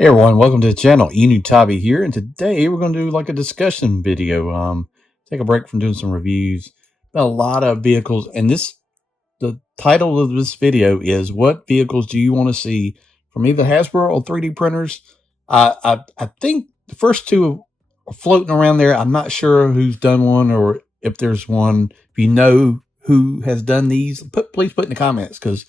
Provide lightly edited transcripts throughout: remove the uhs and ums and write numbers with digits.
Hey everyone, welcome to the channel. Enewtabie here, and today we're going to do like a discussion video. Take a break from doing some reviews about a lot of vehicles, and the title of this video is "What vehicles do you want to see from either Hasbro or 3D printers?" I think the first two are floating around there. I'm not sure who's done one or if there's one. If you know who has done these, please put in the comments because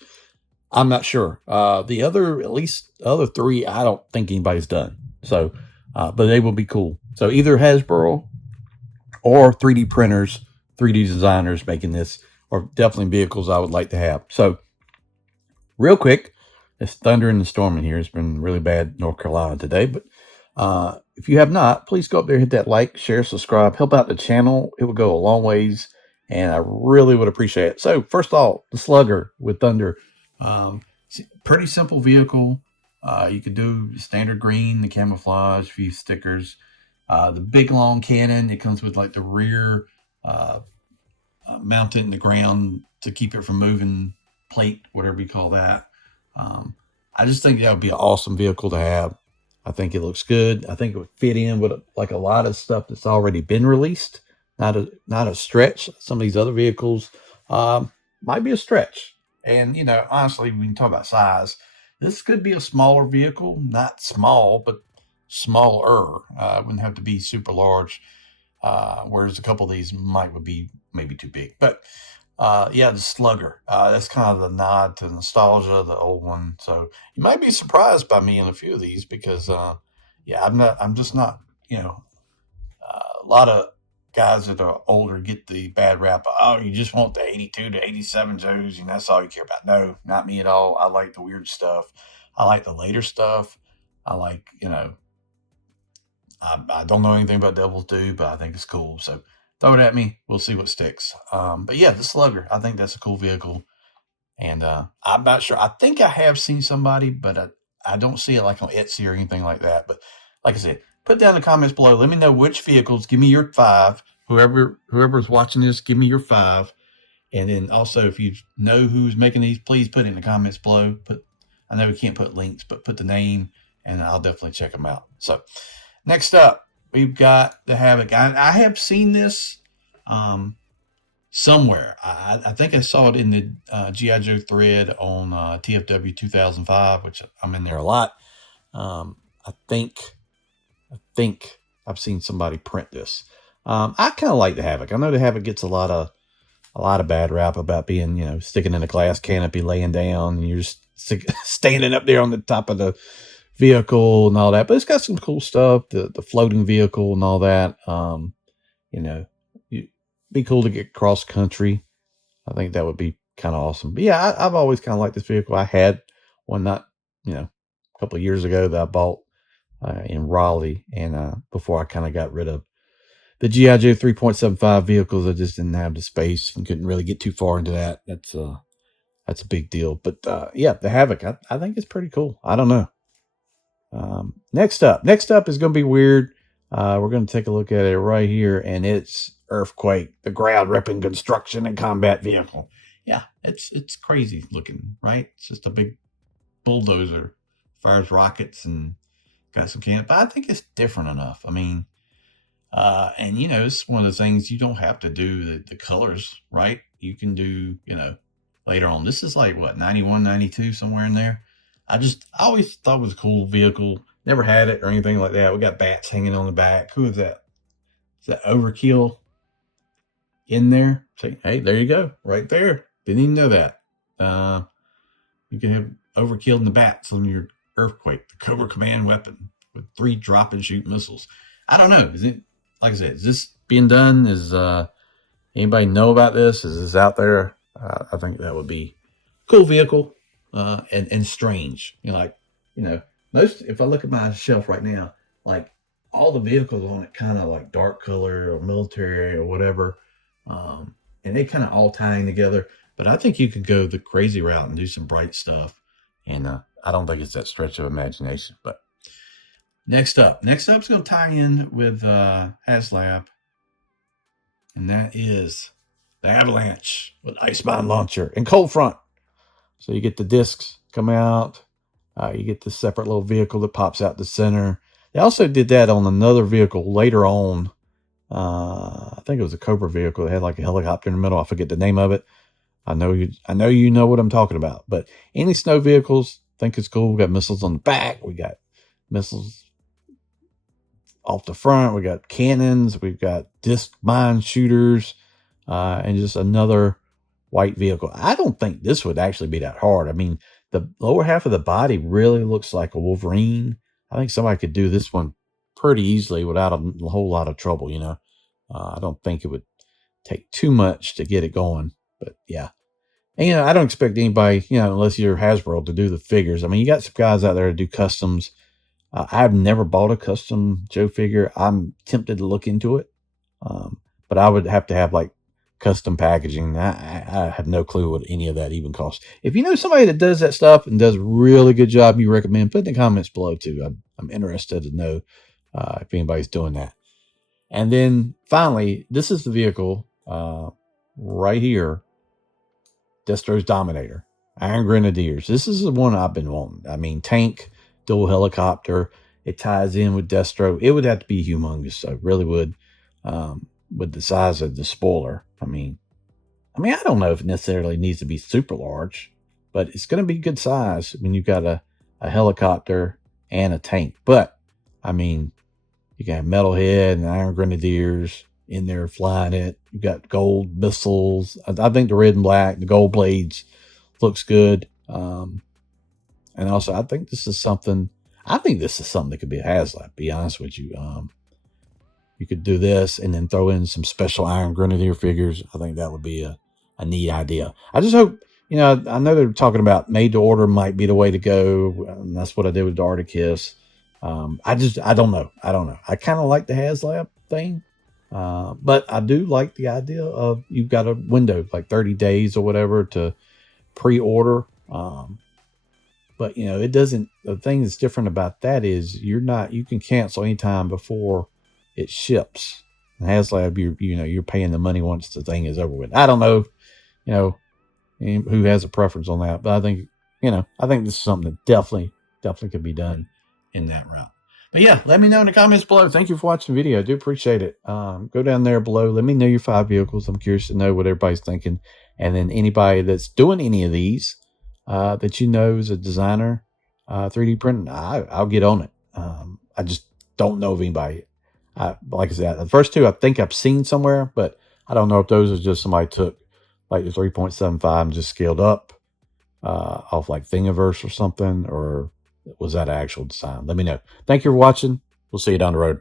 I'm not sure. At least the other three, I don't think anybody's done. So, but they will be cool. So either Hasbro or 3D printers, 3D designers making this, or definitely vehicles I would like to have. So, real quick, it's thundering and storming here. It's been really bad in North Carolina today. But if you have not, please go up there, hit that like, share, subscribe, help out the channel. It will go a long ways, and I really would appreciate it. So, first of all, the Slugger with Thunder. Pretty simple vehicle. You could do standard green, the camouflage, a few stickers. The big long cannon, it comes with like the rear mounted in the ground to keep it from moving, plate, whatever you call that. I just think that would be an awesome vehicle to have. I think it looks good. I think it would fit in with like a lot of stuff that's already been released. Not a stretch. Some of these other vehicles might be a stretch. And honestly, we can talk about size. This could be a smaller vehicle, not small, but smaller. It wouldn't have to be super large. Whereas a couple of these would be maybe too big. But yeah, the Slugger. That's kind of the nod to nostalgia, the old one. So you might be surprised by me in a few of these because, yeah, I'm just not, a lot of guys that are older get the bad rap. Oh, you just want the 82 to 87 Joes, and that's all you care about. No, not me at all. I like the weird stuff. I like the later stuff. I like, I don't know anything about Devil's Due, but I think it's cool. So throw it at me. We'll see what sticks. But yeah, the Slugger, I think that's a cool vehicle. And I'm not sure. I think I have seen somebody, but I don't see it like on Etsy or anything like that. But like I said, put down in the comments below. Let me know which vehicles. Give me your five. Whoever's watching this, give me your five. And then also, if you know who's making these, please put it in the comments below. I know we can't put links, but put the name, and I'll definitely check them out. So next up, we've got the Havoc. I have seen this somewhere. I think I saw it in the G.I. Joe thread on TFW 2005, which I'm in there a lot. I think I've seen somebody print this. I kind of like the Havoc. I know the Havoc gets a lot of bad rap about being, sticking in a glass canopy, laying down, and you're just standing up there on the top of the vehicle and all that. But it's got some cool stuff, the floating vehicle and all that. It'd be cool to get cross country. I think that would be kind of awesome. But yeah, I've always kind of liked this vehicle. I had one not, a couple of years ago that I bought in Raleigh, and before I kind of got rid of the G.I. Joe 3.75 vehicles, I just didn't have the space and couldn't really get too far into that. That's a big deal. But yeah, the Havoc, I think it's pretty cool. I don't know. Next up is going to be weird. We're going to take a look at it right here, and it's Earthquake, the ground ripping construction and combat vehicle. Yeah, it's crazy looking, right? It's just a big bulldozer, fires rockets and got some can. But I think it's different enough. I mean, and it's one of the things you don't have to do the colors, right? You can do, later on. This is like what, 91, 92, somewhere in there. I always thought it was a cool vehicle. Never had it or anything like that. We got bats hanging on the back. Who is that? Is that Overkill in there? Say, hey, there you go. Right there. Didn't even know that. You can have Overkill and the bats on your Earthquake, the Cobra Command weapon with 3 drop and shoot missiles. I don't know. Is it, like I said, is this being done? Is anybody know about this? Is this out there? I think that would be a cool vehicle and strange. Most, if I look at my shelf right now, like all the vehicles on it kind of like dark color or military or whatever, and they kind of all tying together. But I think you could go the crazy route and do some bright stuff, and I don't think it's that stretch of imagination. But next up is going to tie in with HasLab, and that is the Avalanche with Icebound Launcher and Cold Front. So you get the discs come out, You get this separate little vehicle that pops out the center. They also did that on another vehicle later on. I think it was a Cobra vehicle that had like a helicopter in the middle. I forget the name of it. I know you know what I'm talking about. But any snow vehicles, I think it's cool. We got missiles on the back. We got missiles off the front. We got cannons. We've got disc mine shooters, and just another white vehicle. I don't think this would actually be that hard. I mean, the lower half of the body really looks like a Wolverine. I think somebody could do this one pretty easily without a whole lot of trouble, you know. I don't think it would take too much to get it going, but yeah. And, you know, I don't expect anybody, you know, unless you're Hasbro, to do the figures. I mean, you got some guys out there to do customs. I've never bought a custom Joe figure. I'm tempted to look into it, but I would have to have like custom packaging. I have no clue what any of that even costs. If you know somebody that does that stuff and does a really good job, you recommend, put in the comments below too. I'm interested to know if anybody's doing that. And then finally, this is the vehicle right here, Destro's Dominator, Iron Grenadiers. This is the one I've been wanting. I mean, tank, dual helicopter. It ties in with Destro. It would have to be humongous. So it really would, with the size of the spoiler. I mean, I don't know if it necessarily needs to be super large, but it's going to be good size when you've got a helicopter and a tank. But I mean, you got Metalhead and Iron Grenadiers in there flying it. You got gold missiles. I think the red and black, the gold blades looks good. And also, I think this is something. I think this is something that could be a HasLab. Be honest with you. You could do this and then throw in some special Iron Grenadier figures. I think that would be a neat idea. I just hope, you know, I know they're talking about made to order might be the way to go. And that's what I did with the Arctic. I don't know. I kind of like the HasLab thing. But I do like the idea of you've got a window, like 30 days or whatever, to pre-order. But you know, it doesn't, the thing that's different about that is you can cancel anytime before it ships. And HasLab, you're paying the money once the thing is over with. I don't know, you know, who has a preference on that, but I think this is something that definitely could be done in that route. But yeah, let me know in the comments below. Thank you for watching the video. I do appreciate it. Go down there below. Let me know your 5 vehicles. I'm curious to know what everybody's thinking. And then anybody that's doing any of these that you know is a designer, 3D printing, I'll get on it. I just don't know of anybody. Like I said, the first 2 I think I've seen somewhere, but I don't know if those are just somebody took like the 3.75 and just scaled up off like Thingiverse or something, or was that an actual design? Let me know. Thank you for watching. We'll see you down the road.